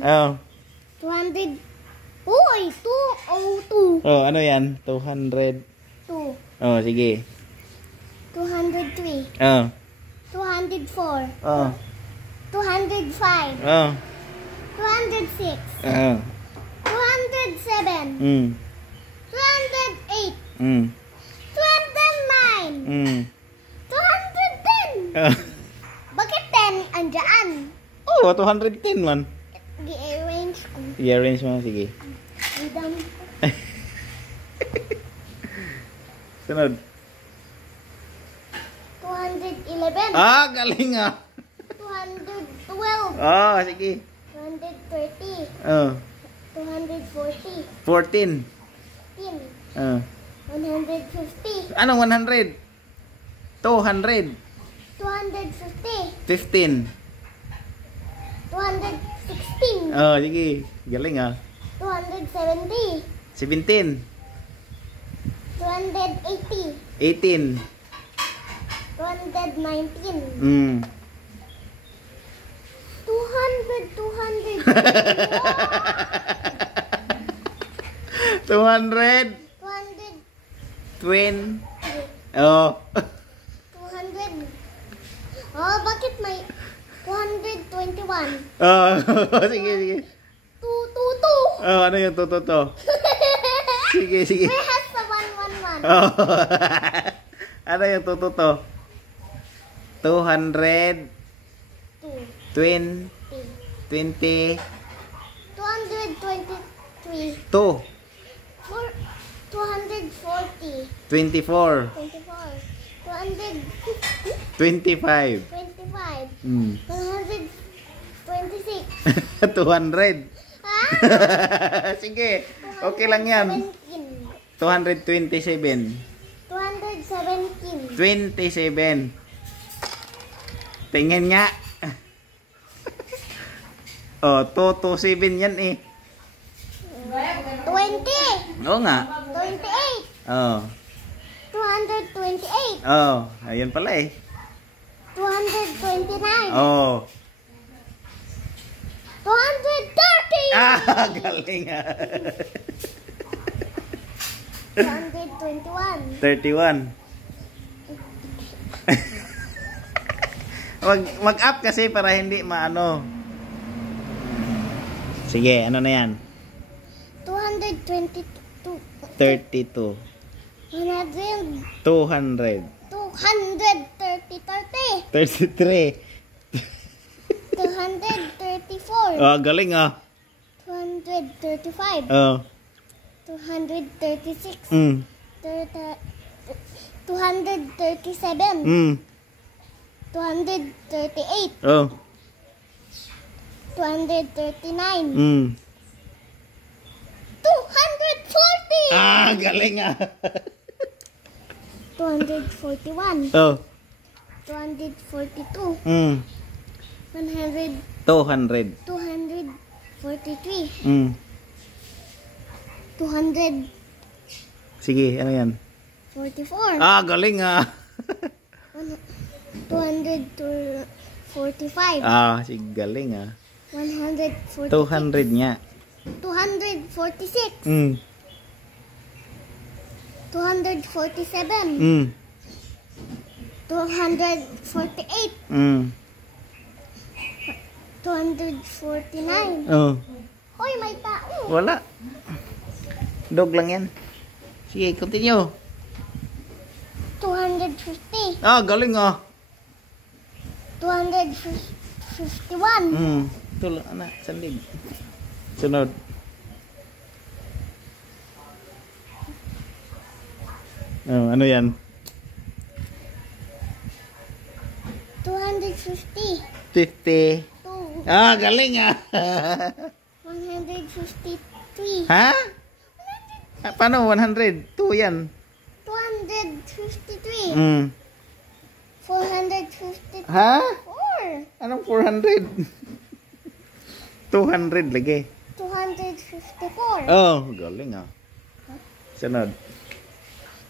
Oh. 200. Uy, 202. Oh, ano yan? 200. 2. Oh, sige. 203. Oh. 204. Oh. 205. Oh. 206. Oh. 207. 208. 209. 210. Oh. Bakit 10 andyan? Oh, 210 man. I-arrange ko. I-arrange mo, sige. Idam. Sunod. 211. Ah, galing ah. 212. Oh, sige. 230. Oh. 240. 14. 10. Oh. 150. Anong 100? 200. 250. 15. 216. Oh, sige. Galing ah. 270. 17. 280. 18. 219. 200. 200. 200. 20. Oh. 200. Oh, bakit may 221? Oh, sige, sige. 222. Oh, ano yung to? Sige, sige. Where has the 111? Oh. Ano yung to? 200. 20. 20. 223. 2. 240. 24. 24. 250. 25. 25. 126. 200. Ah? Sige. Okay lang yan. 227. 217. 27. Tingin nga. Oh, 227 yan eh. 20. Oo nga. 28. Oh. 228. Oh, ayun pala eh. 229. Oh. 230. Ah, galing ah. 221. 31. Mag-up kasi para hindi maano. Sige, ano na yan? 222. 32. 100. 200. 230. 33. 234. Oh, galing ah. 235. Oh. 236. 237. 238. Oh. 239. 240. Ah, galing ah. 241. Oh. 242. 200. 243. 244. Sige, ano yan? Ah, galing ah. 245. Ah, sige, galing ah. 146. 200 niya. 246. 247. 248. 249. Oh. Hoy, may tao. Wala. Dog lang yan. Sige, continue. 250. Ah, galing ah. 251. Tulog, anak, sandib. Sunod. Oh, ano yan? 250. 50. 2. Ah, galing ah. 153. Ha? Ah, paano 100? 2 yan. 253. 454. Ha? Anong 400? 200 lagi. 254. Oh, galing ah. Sunod.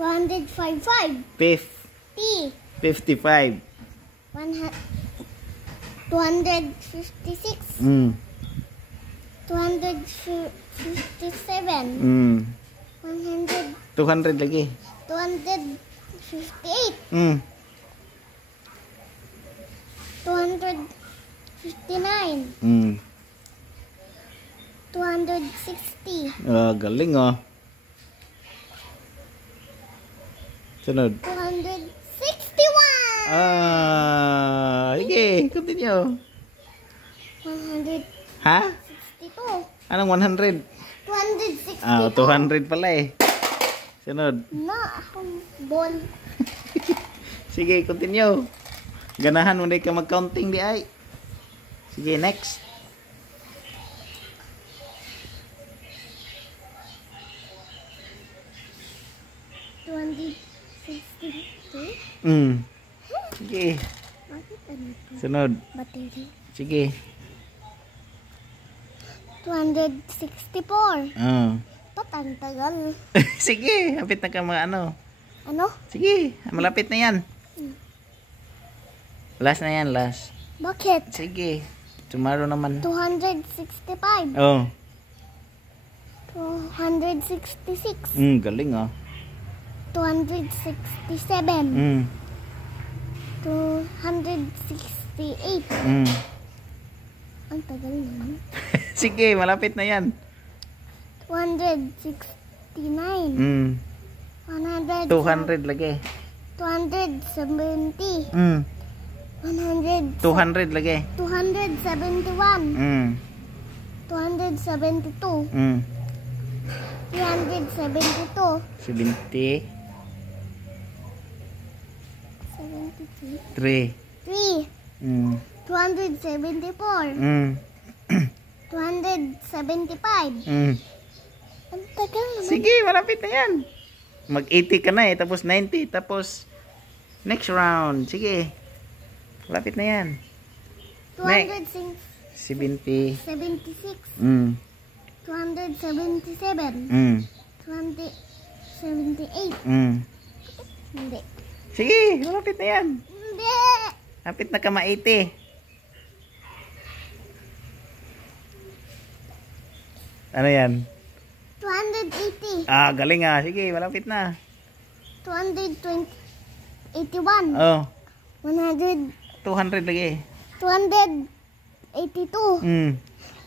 255. 55. 256. 257. 100. 200 lagi. 258. 259. 260. Galing oh. Sunod. 261. Sige, continue. 162. Ha? Anong 100? 262. 200 pala eh. Sunod. Na akong ball. Sige, continue. Ganahan mo na ka mag-counting di ay. Sige, next. 262. Sige. Bakit ano ito? Sunod. Battery. Sige. 264. Ba't ang tagal? Sige, hapit na ka mga ano. Ano? Sige, malapit na yan. Last na yan, last. Bakit? Sige. Tomorrow naman. 265. 266. Galing oh. 267. 268. Ang tagal naman. Sige, malapit na yan. 269. 200 lagi. 270. 100. 200 lagi. 271. 272. 372. 73. 73. 3. 274. 275. Ang tagal naman. Sige, malapit na yan. Mag-80 ka na eh, tapos 90, tapos next round. Sige. Malapit na yan. 276. 70. 277. 278. Hindi. Sige, malapit na yan. Hindi. Malapit na ka ma-80. Ano yan? 280. Galing ah. Sige, malapit na. 281. 100. 200 lagi. 282.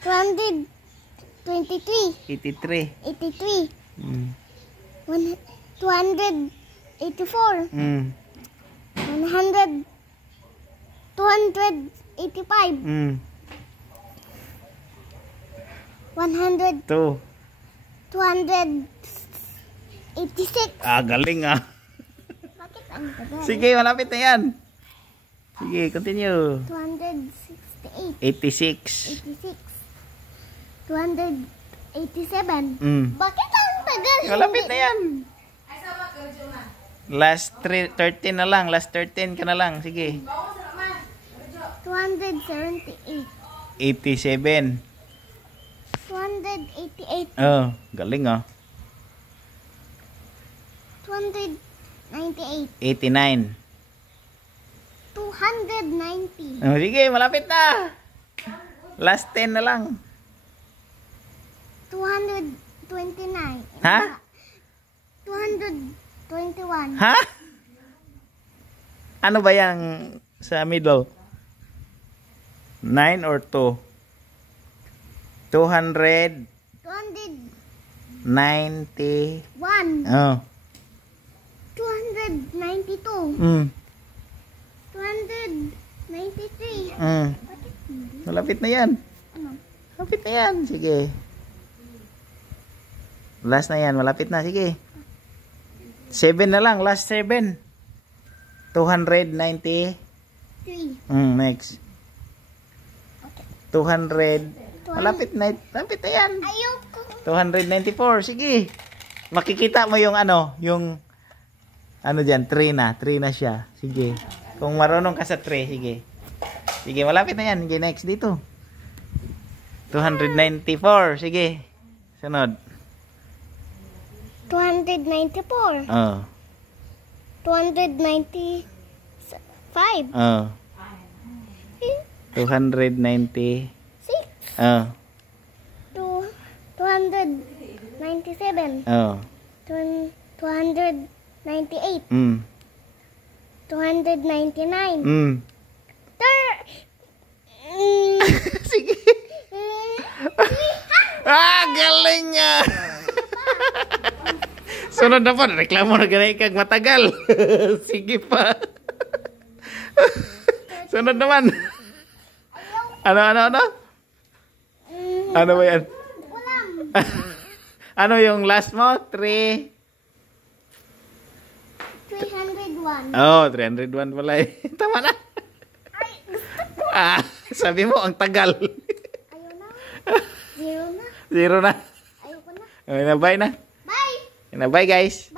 223. 83. 83. 284. 100. 285. 100. 2. 286. Galing ah. Bakit ang tagal? Sige, malapit na yan. Sige, continue. 268. 86. 86. 287. Bakit ang tagal? Malapit na yan. Last 13 na lang. Last 13 ka na lang. Sige. 278. 87. 288. Galing ah. 298. 89. 290. Sige, malapit na. Last 10 na lang. 229. Ha? 221. Ha? Ano ba yan sa middle? 9 or 2? 200. 90. 1. 292. 293. Bakit hindi? Malapit na yan. Ano? Malapit na yan. Sige. Last na yan. Malapit na. Sige. 7 na lang. Last 7. 290. 3. Next. 200. Malapit na. Malapit na yan. Ayoko. 294. Sige. Makikita mo yung ano. Yung ano dyan. 3 na. 3 na siya. Sige. Kung marunong ka sa 3. Sige. Sige. Malapit na yan. Sige. Next dito. 294. Sige. Sunod. 294. 295. 290. 6. 200. 200. 297. Oh. 298. Mm. 299. Mm. Sige. Galing nga. Sunod na po, reklamo na ganay kag matagal. Sige pa. Sunod naman. Ano? Ano ba yan? Ano yung last mo? 301. Oh, 301 pala eh. Tama na. Sabi mo, ang tagal. Ayaw na. Zero na. Zero na. Ayoko na. Bye na. Bye! Bye guys.